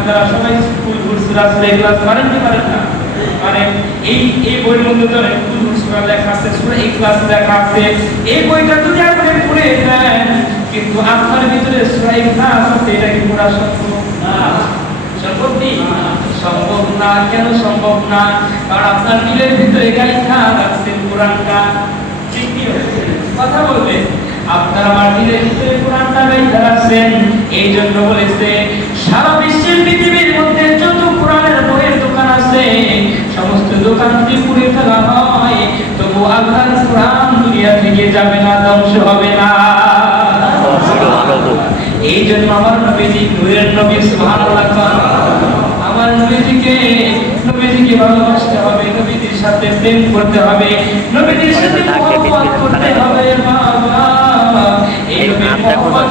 আপনারা সবাই স্কুল সূরা ইখলাস পারেন কি পারেন না? মানে এই বইয়ের মধ্যে তো স্কুল সূরা লেখা আছে, সূরা ইখলাস লেখা আছে। এই বইটা যদি আপনি পড়ে দেন কিন্তু আপনার ভিতরে সূরা ইখলাস আছে, এটা কি পড়া সম্ভব না? সম্ভব কি? সম্ভব না। কেন সম্ভব না? কারণ আপনার দিলের ভিতরে গাইখা রাখছেন কোরআনটা। ঠিক কি কথা বলবে? আপনার আমার দিলের ভিতরে কোরআনটা গাইখা রাখছেন। এই জন্য বলেছে সারা বিশ্বের পৃথিবীর মধ্যে যত কোরআনের বইয়ের দোকান আছে সমস্ত দোকান যদি পুড়ে ফেলা হয় তবু আল্লাহর কোরআন দুনিয়া থেকে যাবে না, ধ্বংস হবে না। এই জন্য আমার নবীজি নূরের নবী সুবহানাল্লাহ, আমার নবীজিকে ভালোবাসতে হবে, নবীজির সাথে প্রেম করতে হবে, নবীজির সাথে মহব্বত করতে হবে। বাবা এই নবীর মহব্বত